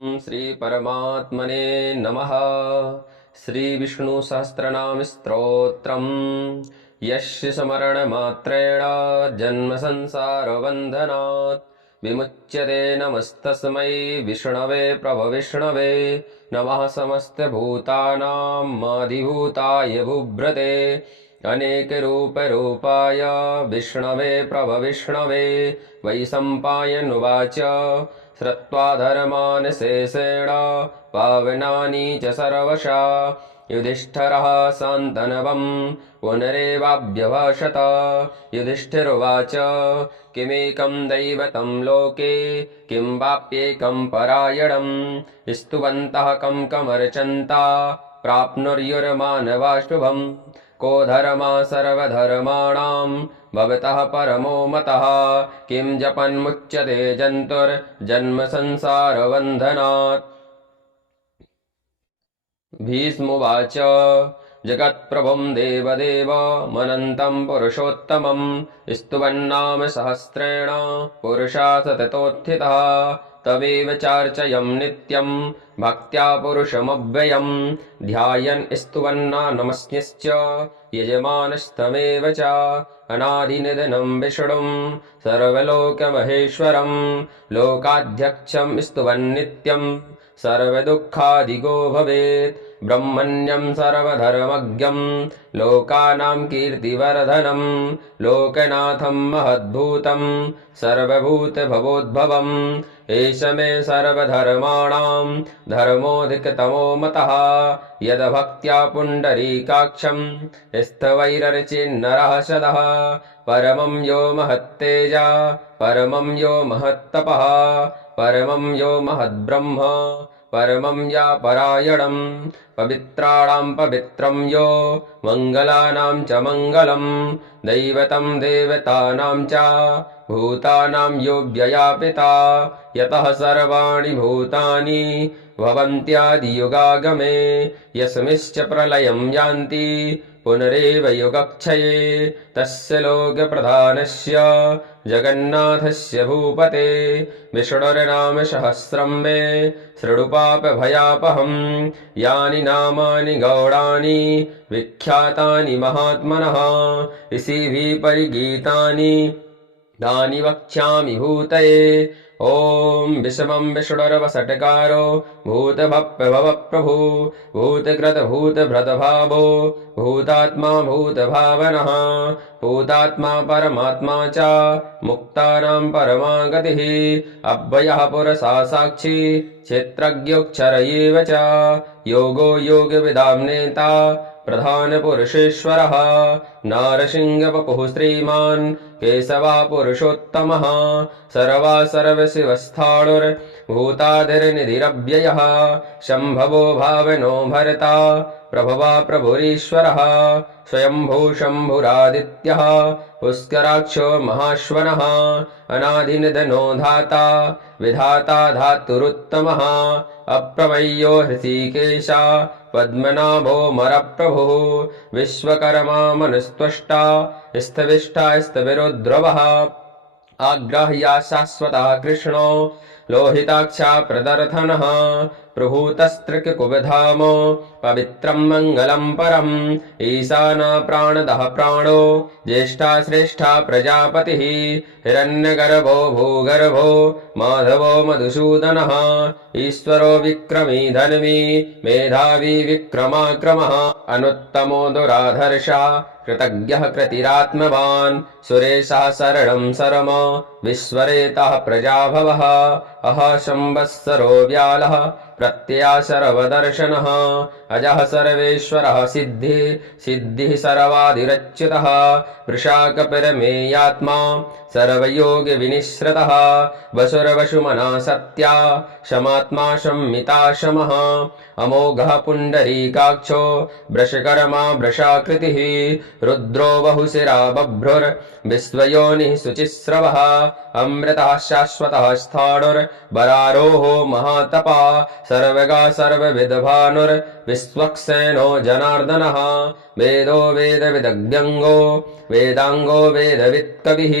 श्री परमात्मने नमः। श्री विष्णु सहस्रनाम स्तोत्रम् यस्य स्मरणमात्रेण जन्म संसार बन्धनात् विमुच्यते। नमस्तस्मै विष्णवे प्रभविष्णवे। नमः समस्तभूतानां अधिभूताय बुभ्रते अनेकरूपरूपाय विष्णवे प्रभविष्णवे। वैशम्पायनुवाच श्रुत्वा धर्मान् शेषेण पावनानि च सर्वशा युधिष्ठिरः शान्तनवं पुनरेवाभ्यभाषत। युधिष्ठिरुवाच किमेकं दैवतं लोके किं वाप्येकं परायणं स्तुवन्तः कं कमर्चन्ता प्राप्नुर्युर्मानवा शुभम्। को धर्मा सर्वधर्माणां भवतः परमो मतः किं जपन्मुच्यते जन्तुर्जन्म संसारबन्धनात्। भीष्मुवाच जगत्प्रभुं देवदेवमनन्तं पुरुषोत्तमं स्तुवन्नाम सहस्रेण पुरुषा सततोत्थितः। तमेव चार्चयं नित्यं भक्त्या पुरुषमव्ययं ध्यायन् स्तुवन्ना नमस्यश्च यजमानस्तमेव च। अनादिनिधनं विष्णुं सर्वलोकमहेश्वरं लोकाध्यक्षं स्तुवन्नित्यं सर्वदुःखादिगो भवेत्। ब्रह्मण्यं सर्वधर्मज्ञं लोकानां कीर्तिवर्धनं लोकनाथं महद्भूतं सर्वभूतभवोद्भवम्। एष मे सर्वधर्माणां धर्मोऽधिकतमो मतः यद्भक्त्या पुण्डरीकाक्षं स्तवैरर्चिन्नरः सदः। परमं यो महत्तेजा परमं यो महत्तपः परमं यो महद्ब्रह्म परमं या परायणं। पवित्राणां पवित्रं यो मङ्गलानां च मङ्गलं दैवतं देवतानां च भूतानां यो व्ययापिता। यतः सर्वाणि भूतानि भवन्त्यादियुगागमे यस्मिंश्च प्रलयं यान्ति पुनरेव युगक्षये। तस्य लोकप्रधानस्य जगन्नाथस्य भूपते विष्णुर्नाम सहस्रं मे शृणुपापभयापहं। यानि नामानि गौणानि विख्यातानि महात्मनः ऋषिभिः परिगीतानि तानि वक्ष्यामि भूतये। ॐ विषमं विष्णुर्वषट्कारो भूतभप्रभवप्रभु भूतकृतभूतभृतभावो भूतात्मा भूतभावनः भूतात्मा परमात्मा च मुक्तानां परमा गतिः। अव्ययः पुरुषः साक्षी क्षेत्रज्ञोऽक्षर एव च योगो योगविदां नेता प्रधानपुरुषेश्वरः। नारसिंहवपुः श्रीमान् केशवा पुरुषोत्तमः सर्वा सर्वशिवस्थाणुर्भूतादिर्निधिरव्ययः। शम्भवो भावनो भर्ता प्रभवा प्रभुरीश्वरः स्वयंभू शम्भुरादित्यः पुष्कराक्षो महाश्वनः। अनादिनिधनो धाता विधाता धातुरुत्तमः अप्रमेयो हृषीकेशा पद्मनाभो मरप्रभुः विश्वकर्मा मनुस्त्वष्टा स्थविष्ठा स्थविरोद्रवः। आग्राह्या शाश्वतः कृष्णो लोहिताक्षा प्रदर्थनः प्रभूतस्त्रिकुबधाम पवित्रं मङ्गलं परम्। ईशाना प्राणदः प्राणो ज्येष्ठा श्रेष्ठा प्रजापतिः हिरण्यगर्भो भूगर्भो माधवो मधुसूदनः ईश्वरो विक्रमी धन्वी मेधावी विक्रमाक्रमः। अनुत्तमो दुराधर्षः कृतज्ञः कृतिरात्मवान् सुरेशः शरणं शर्म विश्वरेतः प्रजाभवः। अह संवत्सरो व्यालः प्रत्यया सर्वदर्शनः अजः सर्वेश्वरः सिद्धिः सर्वाधिरच्युतः वृषाकपिरमेयात्मा सर्वयोगविनिश्रितः वसुरवसुमना सत्या शमात्मा संमिता शमः। अमोघः पुण्डरीकाक्षो वृषकर्मा वृषाकृतिः रुद्रो बहुशिरा बभ्रुर्विश्वयोनिः शुचिस्रवः। अमृतः शाश्वतः स्थाणुर्वरारोहो महातपः सर्वगा सर्वविद्भानुर्विश्वक्सेनो जनार्दनः वेदो वेदविदग्ध्यङ्गो वेदाङ्गो वेदवित्कविः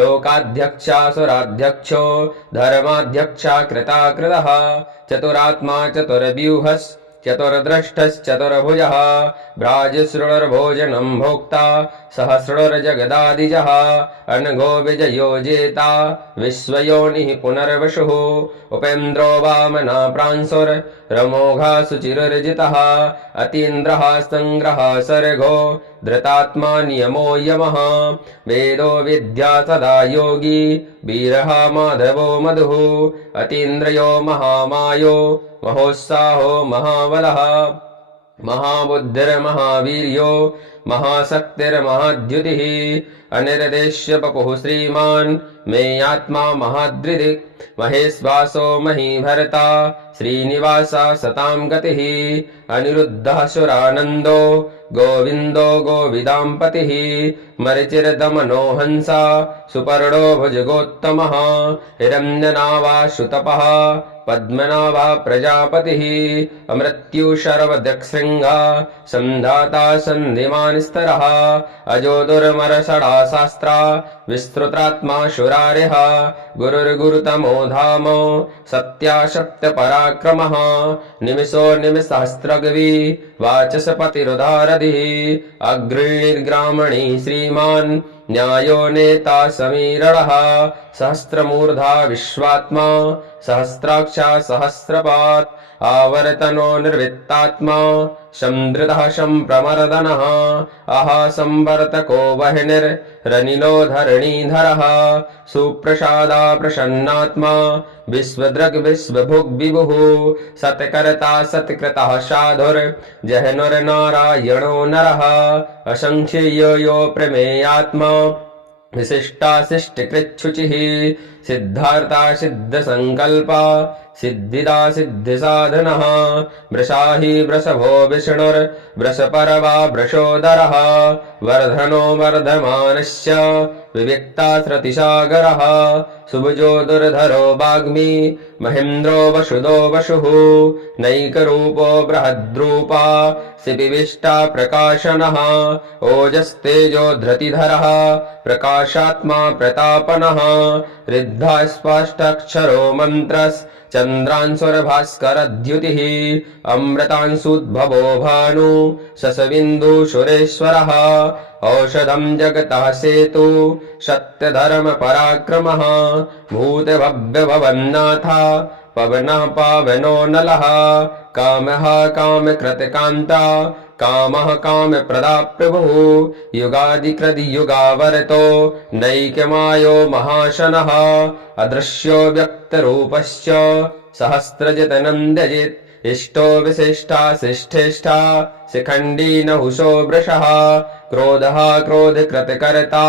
लोकाध्यक्षासुराध्यक्षो धर्माध्यक्षा कृताकृतः चतुरात्मा चतुर्व्यूहस् चतुर्द्रष्टश्चतुर्भुजः भ्राजशृणुर्भोजनं भोक्ता सहस्रुर्जगदादिजः अनघो विजयो जेता विश्वयोनिः पुनर्वसुः उपेन्द्रो वामना प्रांसुर्रमोघा सुचिरुर्जितः अतीन्द्रः सङ्ग्रहः सर्गो धृतात्मा नियमो यमः वेदो विद्या सदा योगी वीरः माधवो मधुः अतीन्द्रयो महामायो महोत्साहो महाबलः महाबुद्धिर्महावीर्यो महाशक्तिर्महाद्युतिः अनिर्देश्य बपुः श्रीमान् मेयात्मा महाद्रिदिक् महेश्वासो महीभर्ता श्रीनिवासा सतां गतिः अनिरुद्धः सुरानन्दो गोविन्दो गोविदाम्पतिः मरिचिर्दमनो हंसा सुपर्णो भुजगोत्तमः हिरण्यनावा श्रुतपः पद्मनाभा प्रजापतिः अमृत्युशर्वदक्षृङ्गा सन्धाता सन्धिमान् स्तरः अजो दुर्मरषडा शास्त्रा विस्तृतात्मा शुरारिः गुरुर्गुरुतमो धाम सत्याशक्तपराक्रमः निमिषो निमिषास्त्रगवी वाचस्पतिरुदारधिः अग्रणीर्ग्रामणी श्रीमान् न्यायो नेता समीरणः सहस्रमूर्धा विश्वात्मा सहस्राक्षा सहस्रपात् आवर्तनो निर्वित्तात्मा शमधृतः शम्प्रमर्दनः संवर्तको वह्निर्रनिलो धरणीधरः सुप्रसादा प्रसन्नात्मा विश्वदृग् विश्वभुग् विभुः सत्कर्ता सत्कृतः साधुर्जहनुर्नारायणो नरः असंख्ययो यो प्रमेयात्मा विशिष्टाशिष्टकृच्छुचिः सिद्धार्था सिद्धसङ्कल्पा सिद्धिदा सिद्धिसाधनः वृषाहि वृषभो विष्णुर्वृषपर्वा वृषोदरः वर्धनो वर्धमानस्य विविक्ता श्रुतिसागरः सुभुजो दुर्धरो वाग्मी महेन्द्रो वसुदो वसुः नैकरूपो बृहद्रूपा शिपिविष्टा प्रकाशनः ओजस्तेजो धृतिधरः प्रकाशात्मा प्रतापनः रिद्धा स्पष्टाक्षरो मन्त्रस् चन्द्रांशुर्भास्करद्युतिः अमृतांशुद्भवो भानु शशबिन्दुशुरेश्वरः औषधं जगतः सेतु सत्यधर्मपराक्रमः भूतभव्यभवन्नाथा पवनः पावनो नलः कामः कामकृतकान्ता कामः कामप्रदा प्रभुः युगादिकृतयुगावर्तो नैकमायो महाशनः अदृश्यो व्यक्तरूपश्च सहस्रजतनन्दजित् इष्टो विशिष्टा शिष्ठेष्ठा शिखण्डी नहुषो वृषः क्रोधः क्रोधकृतकर्ता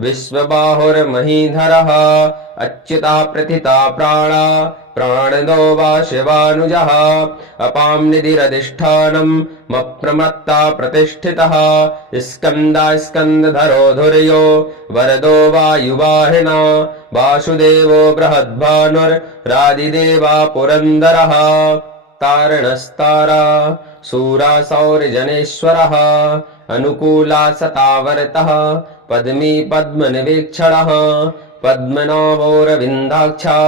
विश्वबाहुर्महीधरः अच्युता प्रथिता प्राणा प्राणदो वा शिवानुजः अपां निधिरधिष्ठानम् मप्रमत्ता प्रतिष्ठितः स्कन्दा स्कन्दधरो धुर्यो वरदो वायुवाहिना वासुदेवो बृहद्भानुर्रादिदेवा पुरन्दरः तारणस्तारा शूरा सौर्यजनेश्वरः अनुकूला सतावर्तः पद्मी पद्मनिवेक्षणः पद्मनाभोरविन्दाक्षा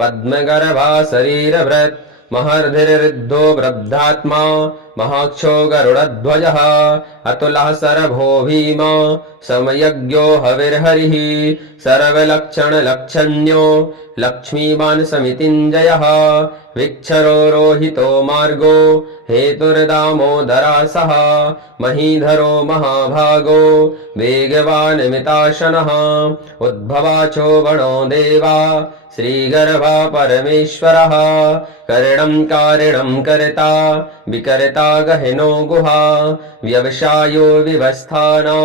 पद्मगर्भा शरीरभृत् महर्धिर्वृद्धो वृद्धात्मा महाक्षो गरुडध्वजः अतुलः शरभो भीमा समयज्ञो हविर्हरिः सर्वलक्षणलक्षण्यो लक्ष्मीवान् समितिञ्जयः विक्षरो रोहितो मार्गो हेतुर्दामोदरासः महीधरो महाभागो वेगवान् मिताशनः उद्भवाचो वणो देवा श्रीगर्भा परमेश्वरः करणं कारिणं कर्ता विकर्ता गहनो गुहा व्यवसायो विवस्थाना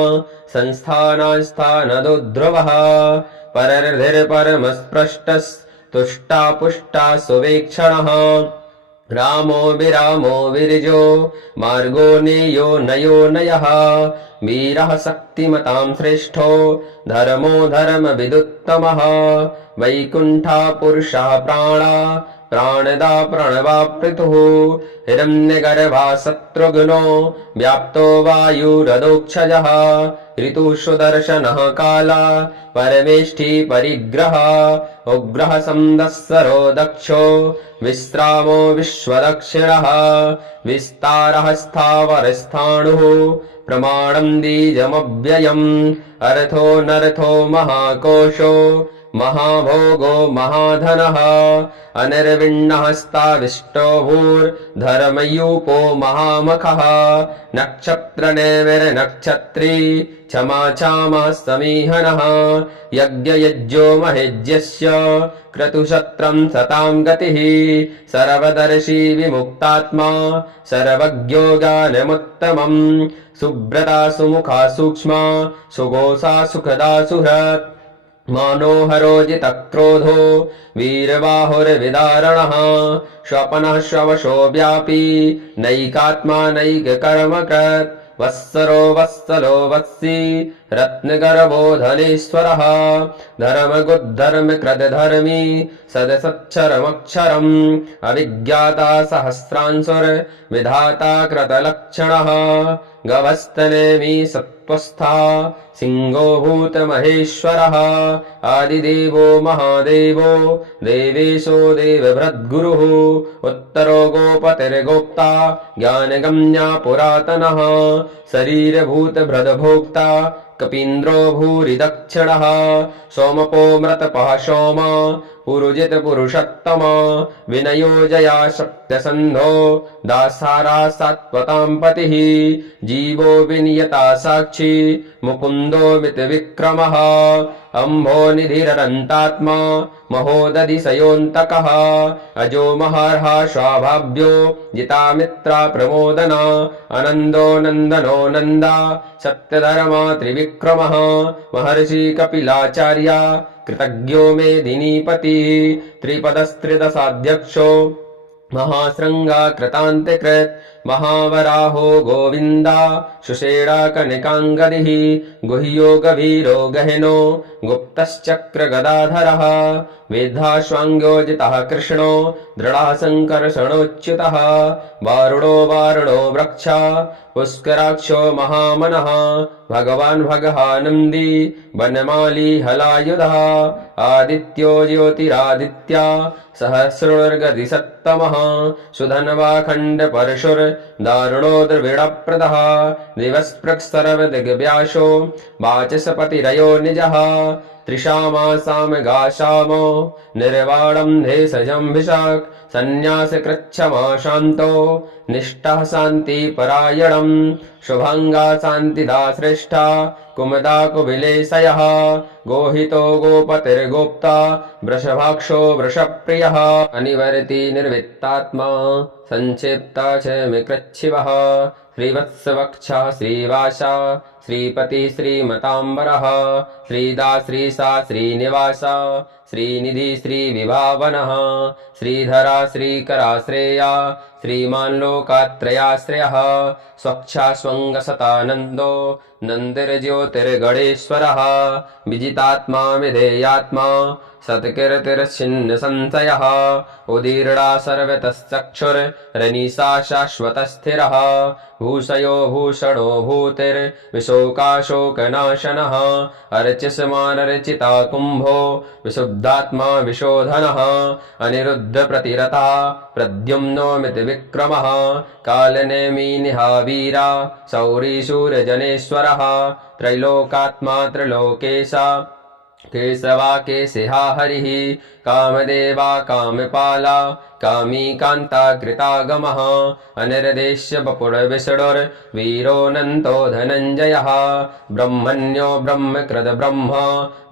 संस्थानास्थानदुध्रुवः परर्धिर्परमस्पृष्टस्तुष्टा पुष्टा सुवेक्षणः रामो विरामो विरजो मार्गो नेयो नयो नयः वीरः शक्तिमतां श्रेष्ठो धर्मो धर्मविदुत्तमः वैकुण्ठा पुरुषः प्राणा प्राणदा प्रणवापृतुः हिरण्यगर्भा शत्रुघ्नो व्याप्तो वायुरदोक्षजः ऋतुषु दर्शनः काला परमेष्ठी परिग्रह उग्रः संदस्सरो दक्षो विश्रामो विश्वदक्षिणः विस्तारः स्थावरस्थाणुः प्रमाणं बीजमव्ययम् अर्थो नर्थो महाकोशो महाभोगो महाधनः अनिर्विण्णः स्ताविष्टो भूर्धर्मयूपो महामखः नक्षत्रनेमिर्नक्षत्री क्षमा क्षामा समीहनः यज्ञयज्ञो महेज्यस्य क्रतुशत्रं सतां गतिः सर्वदर्शी विमुक्तात्मा सर्वज्ञो ज्ञानमुत्तमम् सुब्रता सुमुखा सूक्ष्मा सुघोषा सुखदा सुहृत् मनोहरोजितक्रोधो वीरबाहुर्विदारणः स्वपनः स्ववशो व्यापी नैकात्मा नैककर्मकृत् वत्सरो वत्सलो वत्सी रत्नगर्भो धनेश्वरः धर्मगुद्धर्मकृतधर्मी सदसच्छरमक्षरम् अविज्ञाता सहस्रांशुर्विधाता कृतलक्षणः गवस्तनेमि सत्त्वस्था सिंहो भूतमहेश्वरः आदिदेवो महादेवो देवेशो देवभृद्गुरुः उत्तरो गोपतिर्गोप्ता ज्ञानगम्या पुरातनः शरीरभूतभृद्भोक्ता कपीन्द्रो भूरि दक्षिणः सोमपो मृतपः सोम पुरुजित पुरुषोत्तम विनयो जया सत्यसन्धो दासारा सात्वतां पतिः जीवो विनियता साक्षी मुकुन्दो मितविक्रमः अम्भो निधिरनन्तात्मा महोदधिशयोऽन्तकः अजो महार्हा स्वाभाव्यो जितामित्रा प्रमोदना अनन्दो नन्दनो नन्दा सत्यधर्मा त्रिविक्रमः महर्षि कपिलाचार्या कृतज्ञो मेदिनीपतिः त्रिपदस्त्रिदशाध्यक्षो महाशृङ्गा कृतान्तिकृत् महावराहो गोविन्दा सुषेणा कनिकाङ्गदिः गुह्यो गभीरो गहनो गुप्तश्चक्रगदाधरः वेद्धाश्वाङ्गोजितः कृष्णो दृढः सङ्कर्षणोच्युतः वारुणो वारुणो वृक्षा पुष्कराक्षो महामनः भगवान् भगः नन्दी वनमाली हलायुधः आदित्यो ज्योतिरादित्या सहस्रुर्गतिसत्तमः सुधन्वाखण्ड परशुर्दारुणो द्रविडप्रदः दिवस्पृक्सर्वदिग्व्यासो वाचस्पतिरयो निजः त्रिशामासामगाशामो निर्वाणं भेषजं भिषक् सन्न्यासकृच्छमा शान्तो निष्ठः शान्तिपरायणम् शुभाङ्गा शान्तिदा श्रेष्ठा कुमदा कुबिलेशयः गोहितो गोपतिर्गोप्ता वृषभाक्षो वृषप्रियः अनिवर्ति निर्वित्तात्मा संक्षिप्ता च मिकृच्छिवः श्रीवत्सवक्षा श्रीवासा श्रीपति श्रीमताम्बरः श्रीदा श्रीसा श्रीनिवासा श्रीनिधि श्रीविभावनः श्रीधरा श्रीकरा श्रेया श्रीमान् लोकात्रयाश्रयः स्वक्षा स्वङ्गसतानन्दो नन्दिर्ज्योतिर्गणेश्वरः विजितात्मा विधेयात्मा सत्कीर्तिर्छिन्न संशयः उदीर्णा सर्वतश्चक्षुर्रनीशा शाश्वतस्थिरः भूषयो भूषणो भूतिर्विशोकाशोकनाशनः अर्चिष्मानर्चिता कुम्भो विशुद्धात्मा विशोधनः अनिरुद्धप्रतिरता प्रद्युम्नो मितविक्रमः कालनेमिनिहा वीरा शौरीशूरजनेश्वरः त्रैलोकात्मा त्रिलोकेशा केशवा केशिहा हरिः कामदेवा कामपाला कामी कान्ता कृतागमः अनिर्देश्य वपुर्विष्णुर्वीरोऽनन्तो धनञ्जयः ब्रह्मण्यो ब्रह्मकृत ब्रह्म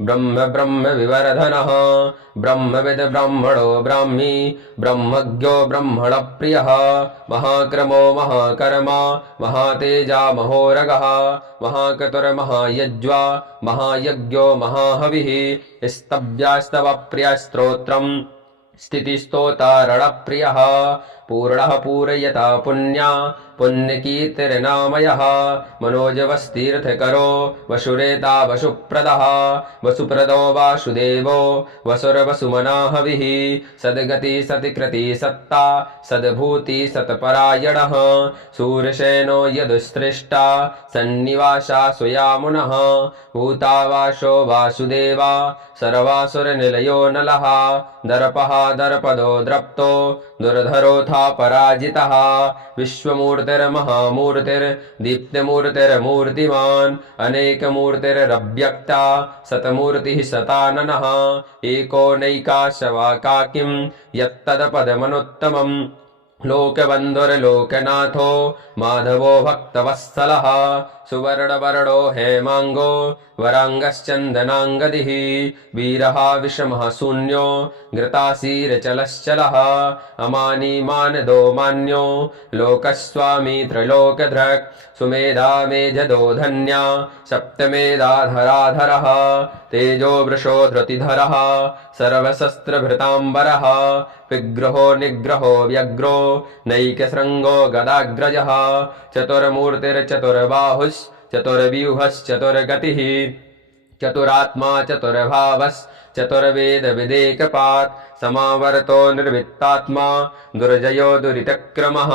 ब्रह्म ब्रह्म विवर्धनः ब्रह्मविद् ब्राह्मणो ब्राह्मी ब्रह्मज्ञो ब्रह्मणप्रियः महाक्रमो महाकर्मा महातेजा महोरगः महाकतुर्महायज्वा महायज्ञो महाहविः स्तव्यास्तव प्रियस्तोत्रम् स्थितिस्तोतारणप्रियः पूर्णः पूरयता पुण्या पुण्यकीर्तिर्नामयः मनोजवस्तीर्थकरो वसुरेता वसुप्रदः वसुप्रदो वासुदेवो वसुरवसुमना हविः सद्गति सत्कृति सत्ता सद्भूति सत्परायणः सूर्यसेनो यदुस्सृष्टा सन्निवासा स्वयामुनः भूतावासो वासुदेवा सर्वासुरनिलयो नलः दर्पः दर्पदो द्रप्तो दुर्धरोऽथा पराजितः विश्वमूर्तिर्महामूर्तिर्दीप्तिमूर्तिर्मूर्तिमान् अनेकमूर्तिरव्यक्ता सतमूर्तिः सताननः एको नैकाशवाकाकिं यत्तदपदमनुत्तमम् लोकबन्धुर्लोकनाथो माधवो भक्तवत्सलः सुवर्णवर्णो हेमाङ्गो वराङ्गश्चन्दनाङ्गदिः वीरः विषमः शून्यो घृतासीरचलश्चलः अमानी मानदो मान्यो लोकस्वामी त्रैलोक्यधृक् सुमेधा मेझदो धन्या सप्तमेधाधराधरः तेजो वृषो धृतिधरः सर्वशस्त्रभृताम्बरः विग्रहो निग्रहो व्यग्रो नैकशृङ्गो गदाग्रजः चतुर्बाहुश्चतुर्व्यूहश्चतुर्गतिः चतुरात्मा चतुर्भावश्चतुर्वेदविदेकपात् समावर्तो निर्वित्तात्मा दुर्जयो दुरितक्रमः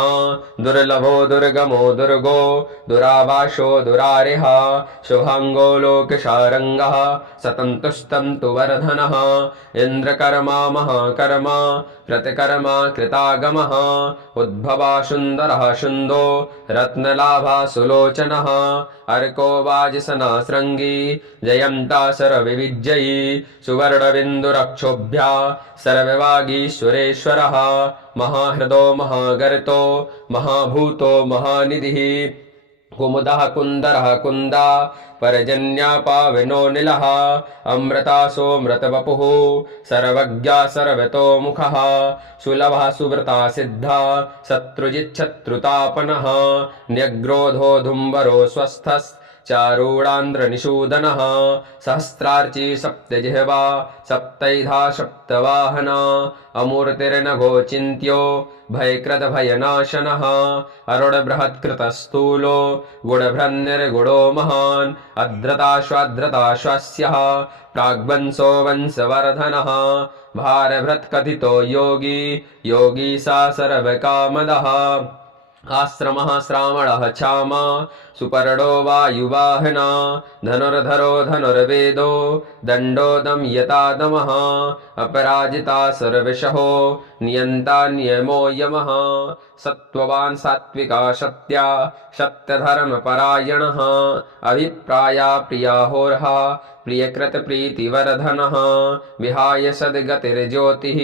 दुर्लभो दुर्गमो दुर्गो दुरावासो दुरारिः शुभाङ्गो लोकशारङ्गः सतन्तुस्तन्तुवर्धनः इन्द्रकर्मा महाकर्मा कृतकर्मा कृतागमः उद्भवा सुन्दरः सुन्दो रत्नलाभा सुलोचनः अर्को वाजिसना शृङ्गी जयन्ता सर्वविजयी सुवर्णबिन्दुरक्षोभ्या सर्ववागीश्वरेश्वरः महाहृदो महागर्तो महाभूतो महानिधिः कुमुदः कुन्दरः कुन्दा परजन्या पावनो निलः अमृतासोऽमृतवपुः सर्वज्ञा सर्वतोमुखः सुलभः सुव्रता सिद्धा शत्रुजिच्छत्रुतापनः न्यग्रोधो धुम्बरो स्वस्थस् चारूढान्द्रनिषूदनः सहस्रार्ची सप्तजिह्वा सप्तैधा सप्तवाहना अमूर्तिर्नघोचिन्त्यो भयकृतभयनाशनः अरुणबृहत्कृतस्थूलो गुणभ्रन्निर्गुणो महान् अद्रताश्वाद्रताश्वास्यः प्राग्वंशो वंशवर्धनः भारभृत्कथितो योगी योगी सा सर्वकामदः आश्रमः श्रावणः क्षामा सुपर्णो वायुवाहना धनुर्धरो धनुर्वेदो दण्डो दमयता दमः अपराजिता सर्वशहो नियन्ता नियमो यमः सत्त्ववान् सात्विका सत्या सत्यधर्मपरायणः अभिप्राया प्रियाहोर्हा प्रियकृतप्रीतिवर्धनः विहाय सद्गतिर्ज्योतिः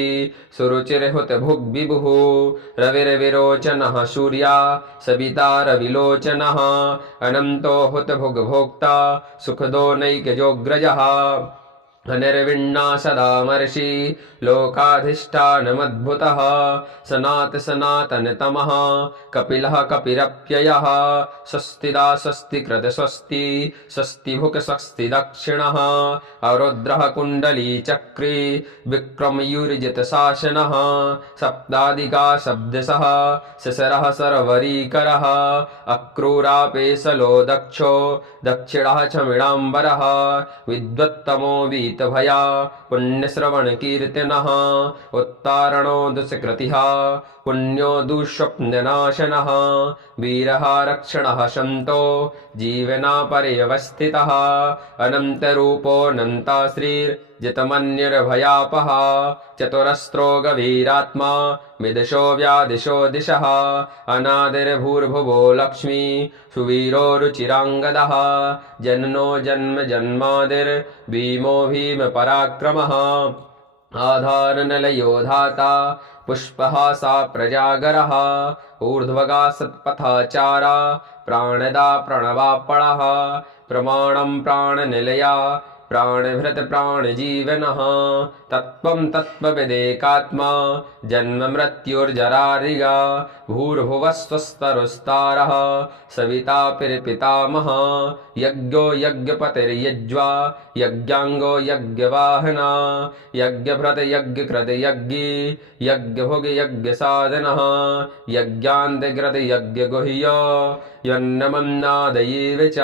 सुरुचिर्हुतभुग्विभुः रविर्विरोचनः सूर्या सविता रविलोचनः अनन्तो हुतभुग्भोक्ता सुखदो नैकजोऽग्रजः अनिर्विण्णा सदामर्षि लोकाधिष्ठानमद्भुतः सनातनतमः कपिलः कपिरप्ययः स्वस्तिदा स्वस्तिकृत स्वस्ति स्वस्तिभुक् स्वस्ति दक्षिणः अरुद्रः कुण्डली चक्री विक्रमयूर्जितशासनः सप्तादिका शब्दशः शशरः सर्वरीकरः अक्रूरापेशलो दक्षो दक्षिणः चमिडाम्बरः विद्वत्तमो वीतभया पुण्यश्रवणकीर्तनः उत्तारणो दुष्कृतिः पुण्यो दुःस्वप्ननाशनः वीरः रक्षणः सन्तो जीवना पर्यवस्थितः अनन्तरूपोऽनन्ता श्रीर्जितमन्यर्भयापः चतुरस्रो गभीरात्मा विदिशो व्यादिशो दिशः अनादिर्भूर्भुवो लक्ष्मी सुवीरो रुचिराङ्गदः जन्नो जन्म जन्मादिर्भीमो भीमपराक्रमः आधारनलयो धाता पुष्पः सा प्रजागरः ऊर्ध्वगा सत्पथाचारा प्राणदा प्रणवापणः प्रमाणं प्राणनिलया प्राणभृत प्राणजीवनः तत्त्वं तत्त्वविदेकात्मा जन्ममृत्युर्जरारिगा भूर्भुवस्वस्तरुस्तारः सविता पितामहः यज्ञो यज्ञपतिर्यज्वा यज्ञाङ्गो यज्ञवाहना यज्ञभृत यज्ञकृत यज्ञी यज्ञभुग यज्ञसाधनः यज्ञान्तिकृत यज्ञगुह्यो यन्नमन्नादयेव च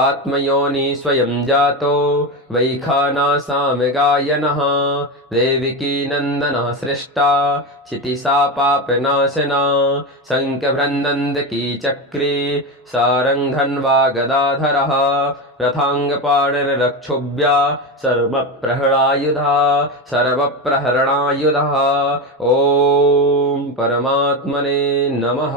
आत्मयोनि स्वयं जातो वैखानासामगायनः देविकी नन्दनः सृष्टा क्षितिसा पापनाशना शङ्खभ्रन्दकी चक्रे सारङ्घन्वा गदाधरः रथाङ्गपाणिरक्षुभ्या सर्वप्रहरणायुधः ॐ परमात्मने नमः।